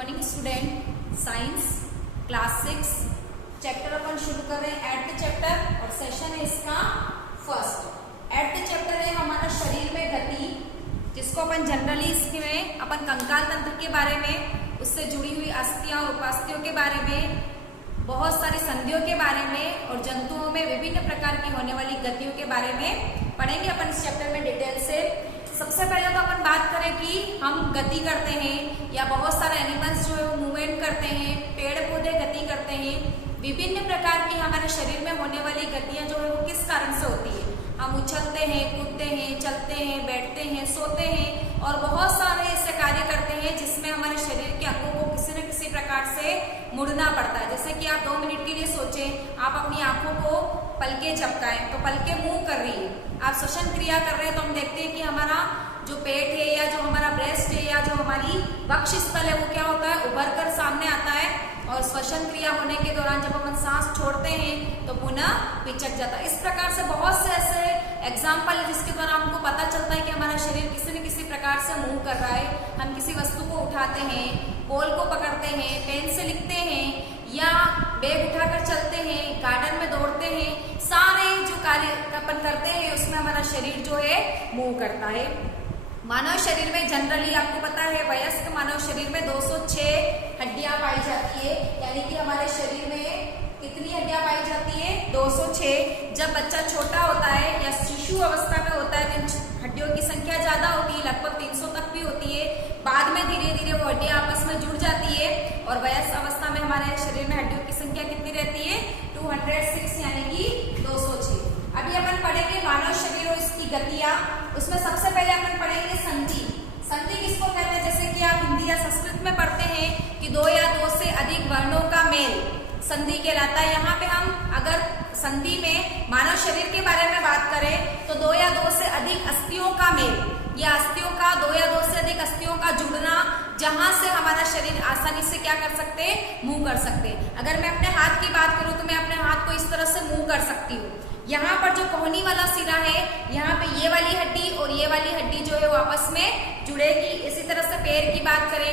Morning student. Science class 6 chapter अपन शुरू कर रहे हैं। एट द चैप्टर और सेशन है इसका फर्स्ट। एट द चैप्टर है हमारा शरीर में गति, जिसको अपन जनरली इसमें अपन कंकाल तंत्र के बारे में, उससे जुड़ी हुई अस्थियां और उपास्थियों के बारे में, बहुत सारी संधियों के बारे में और जंतुओं में विभिन्न प्रकार की होने वाली गतियों के बारे में पढ़ेंगे अपन इस चैप्टर में डिटेल से। सबसे पहले तो अपन बात करें कि हम गति करते हैं या बहुत सारे एनिमल्स जो है वो मूवमेंट करते हैं, पेड़ पौधे गति करते हैं। विभिन्न प्रकार की हमारे शरीर में होने वाली गतियां जो है वो किस कारण से होती है। हम उछलते हैं, कूदते हैं, चलते हैं, बैठते हैं, सोते हैं और बहुत सारे ऐसे कार्य करते हैं जिसमें हमारे शरीर के अंगों को किसी न किसी प्रकार से मुड़ना पड़ता है। जैसे कि आप 2 मिनट के लिए सोचें, आप अपनी आंखों को पलके झपकाएं तो पलके मूव कर रही है। आप श्वसन क्रिया कर रहे हैं तो हम देखते हैं कि हमारा जो पेट है या जो हमारा ब्रेस्ट है या जो हमारी वक्षस्थल है वो क्या होता है, उभर कर सामने आता है। और श्वसन क्रिया होने के दौरान जब अपन सांस छोड़ते हैं तो पुनः पिचक जाता है। इस प्रकार से बहुत से ऐसे एग्जाम्पल है जिसके द्वारा हमको पता चलता है कि हमारा शरीर किसी न किसी प्रकार से मूव कर रहा है। हम किसी वस्तु को उठाते हैं, बॉल को पकड़ते हैं, पेन से लिखते हैं या बैग उठाकर चलते हैं, गार्डन में दौड़ते हैं। सारे जो कार्य अपन करते हैं उसमें हमारा शरीर जो है मूव करता है। मानव शरीर में जनरली आपको पता है वयस्क मानव शरीर में 206 हड्डियां पाई जाती है। यानी कि हमारे शरीर में कितनी हड्डियां पाई जाती है? 206। जब बच्चा छोटा होता है या शिशु अवस्था में होता है तो हड्डियों की संख्या ज्यादा होती है, लगभग 300 तक भी होती है। बाद में धीरे धीरे वो हड्डियां आपस में जुड़ जाती है और वयस्क अवस्था में हमारे शरीर में हड्डियों की संख्या कितनी रहती है? 206 यानी कि 206। अभी अपन पढ़ेंगे मानव शरीर और इसकी गतियां। उसमें सबसे पहले अपन पढ़ेंगे संधि। संधि किसको कहते हैं? जैसे कि आप हिंदी या संस्कृत में पढ़ते हैं कि 2 या 2 से अधिक वर्णों का मेल संधि कहलाता है। यहाँ पे हम अगर संधि में मानव शरीर के बारे में बात करें तो 2 या 2 से अधिक अस्थियों का मेल या अस्थियों का 2 या 2 से अधिक अस्थियों का जुड़ना, जहां से हमारा शरीर आसानी से क्या कर सकते हैं? मूव कर सकते हैं। अगर मैं अपने हाथ की बात करूं तो मैं अपने हाथ को इस तरह से मूव कर सकती हूँ। यहाँ पर जो कोहनी वाला सिरा है, यहाँ पे ये वाली हड्डी और ये वाली हड्डी जो है वो आपस में जुड़ेगी। इसी तरह से पैर की बात करें,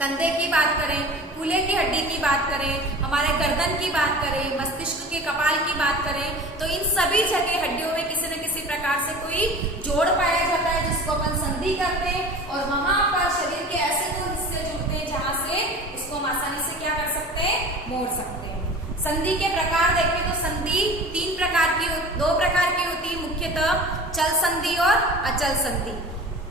कंधे की बात करें, कूल्हे की हड्डी की बात करें, हमारे गर्दन की बात करें, मस्तिष्क के कपाल की बात करें, तो इन सभी जगह हड्डियों में किसी न किसी प्रकार से कोई जोड़ पाया जाता है जिसको अपन संधि करते हैं। और वहां पर शरीर के ऐसे 2 हिस्से जुड़ते हैं जहां से उसको हम आसानी से क्या कर सकते हैं? मोड़ सकते हैं। संधि के प्रकार देखें तो संधि 2 प्रकार की होती है मुख्यतः, चल संधि और अचल संधि।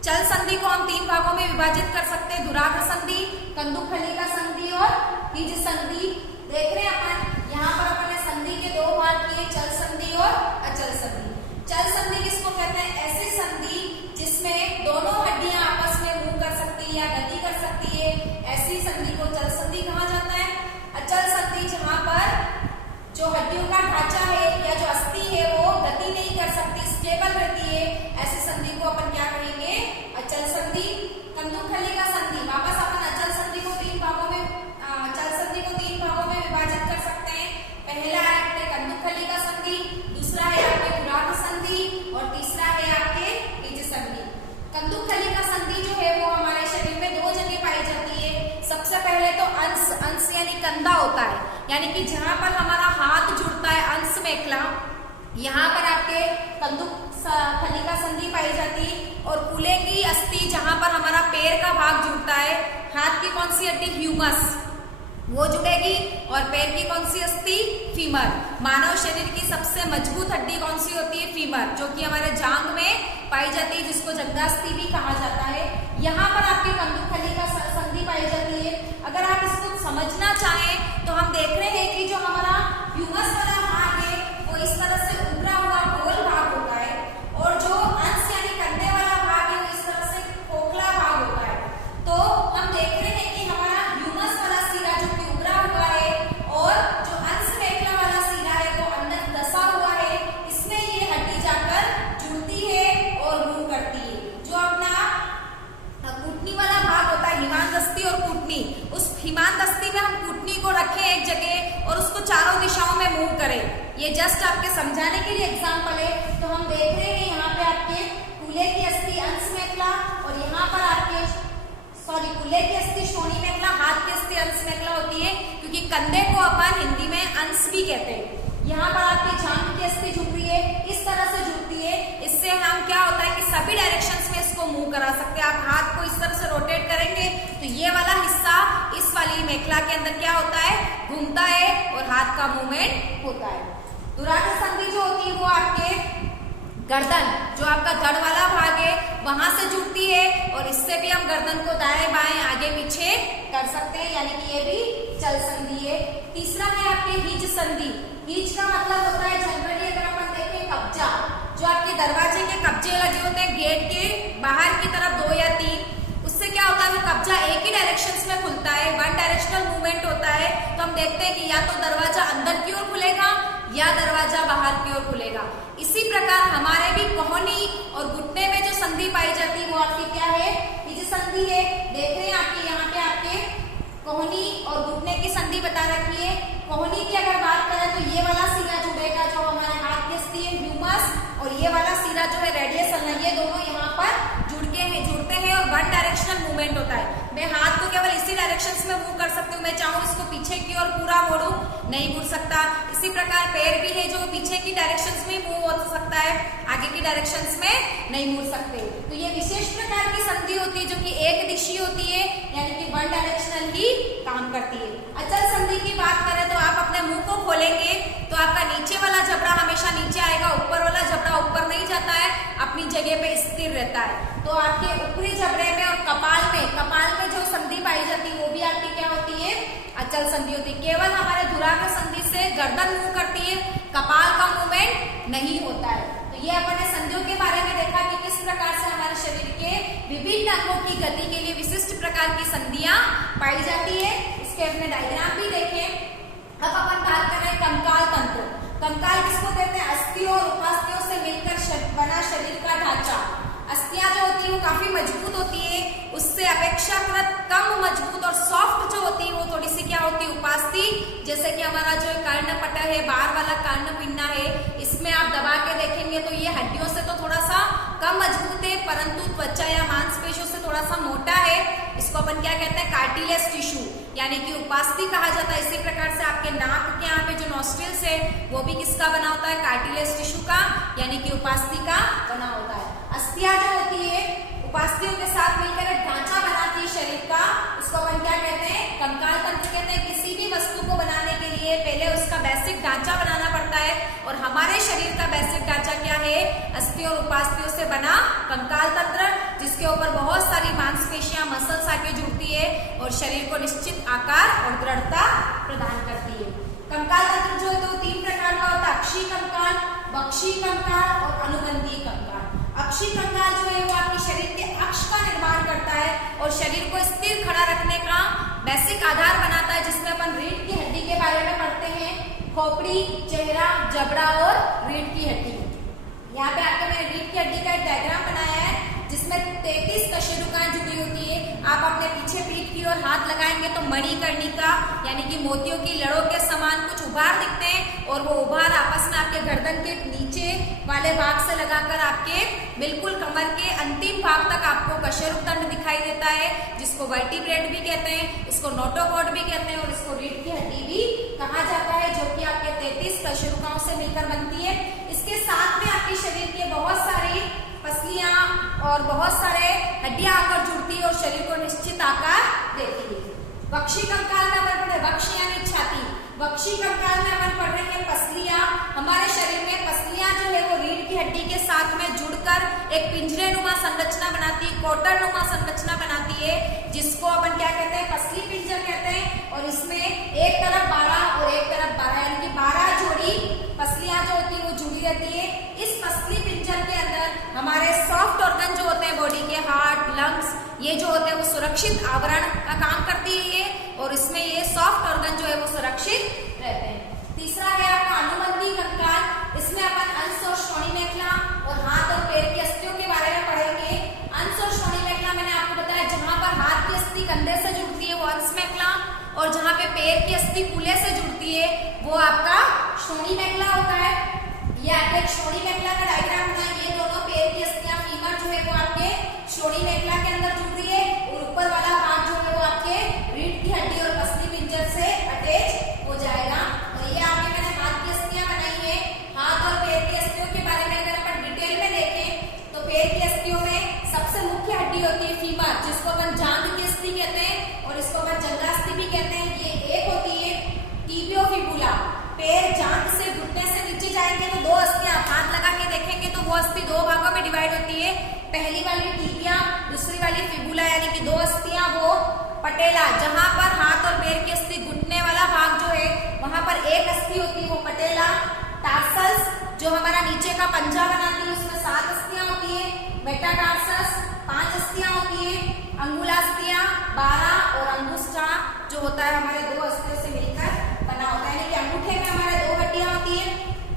चल संधि को हम 3 भागों में विभाजित कर सकते हैं, धुराग्र संधि, कंदुकफलिका संधि और हिज संधि। देख रहे हैं अपन यहाँ पर अपन ने संधि के 2 भाग किए, चल संधि और अचल संधि। चल संधि किसको कहते हैं? ऐसी संधि जिसमें दोनों हड्डियां आपस में मूव कर सकती है या गति कर सकती है, ऐसी संधि को चल संधि कहा जाता है। अचल संधि जहां पर जो हड्डियों का ढांचा है या जो अस्थि है वो गति नहीं कर सकती, स्टेबल रहती है, ऐसी संधि को अपन क्या कहेंगे? अचल संधि। कंदुकफलिका संधि, वापस अपन अचल संधि को 3 भागों में अचल संधि को 3 भागों में विभाजित कर सकते हैं। पहला है आपके कंदुकफलिका संधि, दूसरा है आपके धुराग्र संधि और तीसरा है आपके हिज संधि। कंदुकफलिका संधि जो है वो हमारे शरीर में 2 जगह पाई जाती है। सबसे पहले तो अंश यानी कंधा होता है, यानी कि जहां पर हमारा हाथ जुड़ता है अंश मेखला, यहाँ पर आपके कंदुकफलिका संधि पाई जाती है। और कूल्हे की अस्थि जहां पर हमारा पैर का भाग जुड़ता है, हाथ की कौन सी हड्डी? ह्यूमस, वो जुड़ेगी। और पैर की कौन सी अस्थि? फीमर। मानव शरीर की सबसे मजबूत हड्डी कौन सी होती है? फीमर, जो कि हमारे जांघ में पाई जाती है, जिसको जंघास्थि भी कहा जाता है। यहाँ पर आपकी कंदुकफलिका संधि पाई जाती है। अगर आप इसको समझना चाहें तो हम देख रहे हैं कि जो हमारा ह्यूमस वाला भाग है वो इस तरह से उभरा हुआ गोल भाग होता है और जो अंश यानी कंधे वाला भाग है वो इस तरह से खोखला भाग होता है। तो हम देख रहे हैं कि हमारा ह्यूमस वाला सिरा जो कि उभरा हुआ है और जो अंश मेखला वाला सिरा है वो अंदर दसा हुआ है, इसमें ये हड्डी जाकर जुड़ती है और मूव करती है। जो अपना कुटनी वाला भाग होता है, हिमांदस्थि और कुटनी, उस हिमांदस्थि में हम कुटनी को रखें एक जगह और उसको चारों दिशाओं में मूव करें। ये जस्ट आपके समझाने के लिए एग्जांपल है। तो हम देख रहे हैं यहाँ पे आपके कूल्हे की अस्थि अंश मेखला और यहाँ पर आपके कूल्हे की अस्थि श्रोणी मेखला हाथ कंधे को अपन हिंदी में अंश भी कहते हैं। यहाँ पर आपकी जांघ की अस्थि झुक रही है, इस तरह से झुकती है। इससे हम क्या होता है कि सभी डायरेक्शंस में इसको मूव करा सकते हैं। आप हाथ को इस तरह से रोटेट करेंगे तो ये वाला हिस्सा इस वाली मेखला के अंदर क्या होता है, घूमता है और हाथ का मूवमेंट होता है। दुराग्र संधि जो होती है वो आपके गर्दन, जो आपका धड़ वाला भाग है, वहां से जुड़ती है और इससे भी हम गर्दन को दाएं बाएं आगे पीछे कर सकते हैं, यानी कि ये भी चल संधि है। तीसरा है आपके हीज संधि। हीज का मतलब होता है जनरली अगर अपन देखें कब्जा, जो आपके दरवाजे के कब्जे लगे होते हैं गेट के बाहर की तरफ 2 या 3, उससे क्या होता है वो कब्जा एक ही डायरेक्शंस में खुलता है, वन डायरेक्शनल मूवमेंट होता है। तो हम देखते हैं कि या तो दरवाजा अंदर की ओर खुलेगा या दरवाजा बाहर की ओर खुलेगा। इसी प्रकार हमारे भी कोहनी और घुटने में जो संधि पाई जाती है वो आपकी क्या है, हीज संधि है। देख रहे हैं आपके यहाँ पे आपके कोहनी और घुटने की संधि बता रखी है। कोहनी की अगर बात करें तो ये वाला सिरा जुड़ेगा जो हमारे हाथ की अस्थि है ह्यूमस, और ये वाला सिरा जो है रेडियस अल्ना, ये दोनों यहाँ पर जुड़ते हैं और वन डायरेक्शनल मूवमेंट होता है। मैं हाथ को केवल इसी डायरेक्शंस में मूव कर सकती हूँ, मैं चाहूँ इसको पीछे की ओर पूरा मोड़ूं नहीं मुड़ सकता। इसी प्रकार पैर भी है जो पीछे की डायरेक्शंस में मूव हो सकता है, आगे की डायरेक्शंस में नहीं मुड़ सकते। तो ये विशेष प्रकार की संधि होती है जो कि एक दिशी होती है, यानी कि वन डायरेक्शनल ही काम करती है। अचल संधि की बात करें तो आप अपने मुंह को खोलेंगे तो आपका नीचे वाला जबड़ा हमेशा नीचे आएगा, ऊपर वाला जबड़ा ऊपर नहीं जाता है, अपनी जगह पे स्थिर रहता है। तो आपके ऊपरी जबड़े में और कपाल में जो संधि पाई जाती है वो भी आपकी क्या होती है, अचल संधि होती है। केवल हमारे धुराग्र संधि से गर्दन मूव करती है, कपाल का मूवमेंट नहीं होता है। तो ये अपने संधियों के बारे में देखा कि किस प्रकार से हमारे शरीर के विभिन्न अंगों की गति के लिए विशिष्ट प्रकार की संधियां पाई जाती है। इसके अपने डायग्राम भी देखें। अब अपन बात कर रहे हैं कंकाल तंत्र। कंकाल किसको कहते हैं, अस्थियों और उपास्थियों से मिलकर बना शरीर का ढांचा। अस्थियां जो होती है वो काफी मजबूत होती है, उससे अपेक्षाकृत कम मजबूत और सॉफ्ट जो होती है वो थोड़ी सी क्या होती है, उपास्थि। जैसे कि हमारा जो कर्णपटल है, बाहर वाला कर्णपिंडा है, इसमें आप दबा के देखेंगे तो ये हड्डियों से तो थोड़ा सा कम मजबूत है, परंतु त्वचा या मांसपेशियों से थोड़ा सा मोटा है। इसको अपन क्या कहते हैं, कार्टिलेज टिश्यू, यानी कि उपास्थि कहा जाता है। इसी प्रकार से आपके नाक के यहाँ पे जो नॉस्ट्रिल्स है वो भी किसका बना होता है, कार्टिलेज टिश्यू का, यानी कि उपास्थि का बना होता है। अस्थियां जो होती है उपास्थियों के साथ मिलकर एक ढांचा बनाती है शरीर का, उसको अपन क्या कहते हैं, कंकाल तंत्र कहते हैं। किसी भी वस्तु को बनाने के लिए पहले उसका बेसिक ढांचा बनाना पड़ता है, और हमारे शरीर का बेसिक ढांचा क्या है, अस्थियों और उपास्थियों से बना कंकाल तंत्र, जिसके ऊपर बहुत सारी मांसपेशियां मसल्स आके जुड़ती है और शरीर को निश्चित आकार और दृढ़ता प्रदान करती है। कंकाल तंत्र जो है तो 3 प्रकार का होता है, अक्षीय कंकाल, बक्षीय कंकाल और अनुबंधीय कंकाल। अक्षीय कंकाल जो है वो आपके शरीर के अक्ष का निर्माण करता है और शरीर को स्थिर खड़ा रखने का बेसिक आधार बनाता है, जिसमें अपन रीढ़ की हड्डी के बारे में पढ़ते हैं, खोपड़ी, चेहरा, जबड़ा और रीढ़ की हड्डी। यहाँ पे आपको मैंने रीढ़ की हड्डी का एक डायग्राम बनाया है जिसमें 33 कशेरुकाएं जुड़ी होती है। आप अपने पीछे पीठ की ओर हाथ लगाएंगे तो मणिकर्णिका यानी कि मोतियों की लड़ों के समान कुछ उभार दिखते हैं, और वो उभार आपस में आपके गर्दन के नीचे वाले भाग से लगाकर आपके बिल्कुल कमर के अंतिम भाग तक आपको कशेरुकदंड दिखाई देता है, जिसको वर्टिब्रेट भी कहते हैं, इसको नोटोकॉर्ड भी कहते हैं और इसको रीढ़ की हड्डी भी कहा जाता है, जो कि आपके 33 कशेरुकाओं से मिलकर बनती है। इसके साथ में आपके शरीर के बहुत सारी पसलियां और बहुत सारे हड्डियां आकर जुड़ती है और शरीर को निश्चित आकार देती है। वक्षीय कंकाल में अपन पढ़े वक्ष यानी छाती। वक्षीय कंकाल में अपन पढ़ रहे हैं पसलियां। हमारे शरीर में पसलियां जो है वो रीढ़ की हड्डी के साथ में जुड़कर एक पिंजरेनुमा संरचना बनाती है, कोटरनुमा संरचना बनाती है, जिसको अपन क्या कहते हैं, पसली पिंजर कहते हैं। और इसमें एक तरफ 12 और एक तरफ 12 यानी कि 12 जोड़ी पसलियां जो होती है वो जुड़ी रहती है। इस पसली पिंजर के अंदर हमारे सॉफ्ट ऑर्गन जो होते हैं बॉडी के, हार्ट, लंग्स, ये जो होते हैं वो सुरक्षित आवरण का काम करती है ये, और इसमें ये सॉफ्ट ऑर्गन जो है वो सुरक्षित रहते हैं। तीसरा है आपका अनुबंधीय कंकाल। इसमें अपन अंश और श्रोणि मेखला और हाथ और पैर की अस्थियों के बारे में पढ़ेंगे। अंश और श्रोणि मेखला मैंने आपको बताया, जहां पर हाथ की अस्थि कंधे से जुड़ती है वो अंश मेखला, और जहां पे पैर की अस्थि कूल्हे से जुड़ती है वो आपका श्रोणि मेखला होता है। ये आपके एक श्रोणि मेखला का डायग्राम बनाया, ये दोनों पैर की अस्थियां फीमर जो है वो आपके श्रोणि मेखला के अंदर जुड़ रही है, और ऊपर वाला भाग जो है वो आपके रीढ़ की हड्डी और पसली पिंजर से अटैच फीमर, जिसको अपन जांघ की अस्थि कहते हैं और इसको अपन जंघास्थि भी कहते हैं, ये एक होती है टिबियोफिबुला। पैर जांघ से घुटने से नीचे जाएंगे तो दो अस्थियां, हाथ लगा के देखेंगे तो वो अस्थि दो भागों में डिवाइड होती है। पहली वाली टिबिया, दूसरी वाली फिबुला, यानी कि दो अस्थियां, वो पटेला, जहां पर हाथ और पैर की अस्थि घुटने वाला भाग जो है वहां पर एक अस्थि होती है, वो पटेला। टार्सल्स, जो हमारा नीचे का पंजा बनाती है, उसमें 7 अस्थियां होती है। मेटाटार्सस 5 अस्थियां होती है। अंगुलास्थियां 12 और अंगुष्ठा जो होता है हमारे 2 अस्थियों से मिलकर बना होता है, यानी कि अंगूठे में हमारे 2 हड्डियां होती है,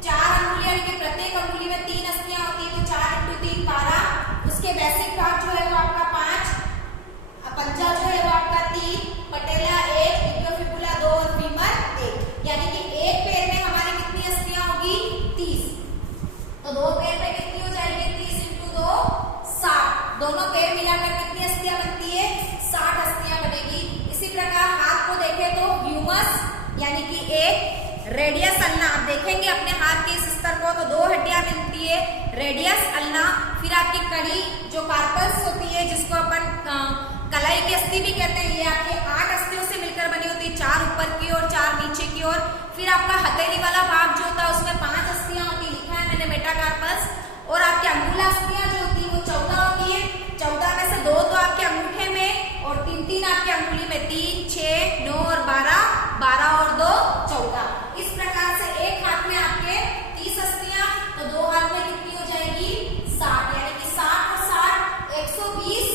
4 अंगुलियां, यानी कि प्रत्येक अंगुली में 3 अस्थियां होती है, तो 4 × 3 12। उसके बेसिक भाग जो है वो आपका 5, पंजा जो है वो आपका 3, पटेला 1, टिबियोफिबुला 2 और फीमर 1, यानी कि एक पैर में हमारी कितनी अस्थियां होगी? 30। तो दो पैर में कितनी हो जाएगी? 30 × 2 60। दोनों पैर मिलाकर कितनी अस्थियां बनती है? 60 अस्थियां बनेगी। इसी प्रकार हाथ को देखें तो ह्यूमस, यानी कि एक रेडियस अल्ना, आप देखेंगे अपने हाथ के इस स्तर को तो 2 हड्डियां मिलती है, रेडियस अल्ना। फिर आपकी कड़ी जो कार्पल्स होती है, जिसको अपन कलाई की अस्थि भी कहते हैं, ये आपके 8 अस्थियों से मिलकर बनी होती है, 4 ऊपर की और 4 नीचे की ओर। फिर आपका हथेली वाला भाग जो होता है उसमें 5 अस्थियां होती है, लिखा है मैंने मेटाकार्पस। और आपकी अंगुलास्थियां जो होती है वो 14 होती है। 14 में से 2 तो आपके अंगूठे में और 3 आपके अंगुली में, 3, 6, 9 और 12, 12 और 2 14। इस प्रकार से एक हाथ में आपके 30 अस्थियां, तो 2 हाथ में कितनी हो जाएगी? 60, यानी कि 60 और 60 120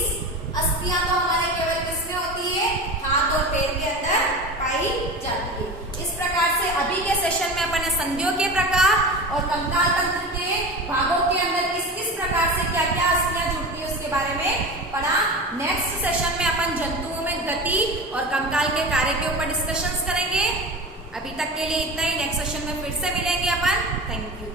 अस्थियां तो हमारे केवल किसमें होती है? हाथ और पैर के अंदर पाई जाती है। इस प्रकार से अभी के सेशन में अपन संधियों के प्रकार और कंकाल तंत्र के भागों के अंदर किस किस प्रकार से क्या क्या अस्थियां जुड़ती है उसके बारे में पढ़ा। नेक्स्ट सेशन में अपन जंतुओं में गति और कंकाल के कार्य के ऊपर डिस्कशंस करेंगे। अभी तक के लिए इतना ही, नेक्स्ट सेशन में फिर से मिलेंगे अपन। Thank you.